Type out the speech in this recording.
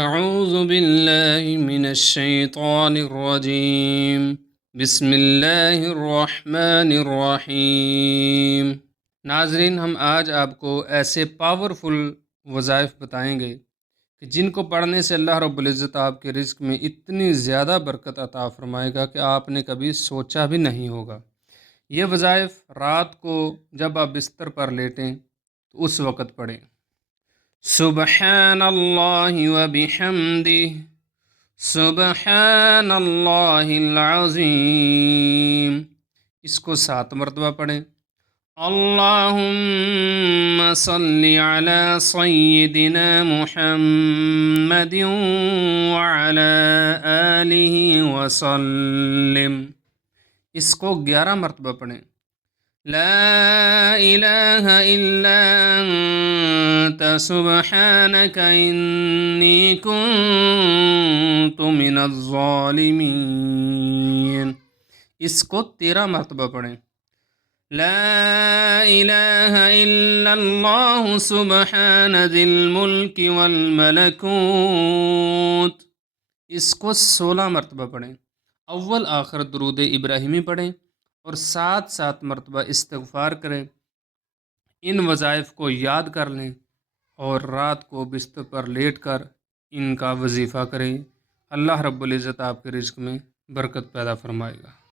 اعوذ باللہ من الشیطان الرجیم بسم اللہ الرحمن الرحیم۔ ناظرین، ہم آج آپ کو ایسے پاورفل وظائف بتائیں گے کہ جن کو پڑھنے سے اللہ رب العزت آپ کے رزق میں اتنی زیادہ برکت عطا فرمائے گا کہ آپ نے کبھی سوچا بھی نہیں ہوگا۔ یہ وظائف رات کو جب آپ بستر پر لیٹیں تو اس وقت پڑھیں۔ سبحان اللہ و بحمدہ، سبحان اللہ العظیم۔ اس کو 7 مرتبہ پڑھیں۔ اللہم صلی علی سیدنا محمد وعلی آلہ وسلم۔ اس کو 11 مرتبہ پڑھیں۔ لا الہ الا انت سبحانک انی کنت من الظالمین۔ اس کو 13 مرتبہ پڑھیں۔ لا الہ الا اللہ سبحان ذی الملک والملکوت۔ اس کو 16 مرتبہ پڑھیں۔ اول آخر درود ابراہیمی پڑھیں اور 7 مرتبہ استغفار کریں۔ ان وظائف کو یاد کر لیں اور رات کو بستر پر لیٹ کر ان کا وظیفہ کریں۔ اللہ رب العزت آپ کے رزق میں برکت پیدا فرمائے گا۔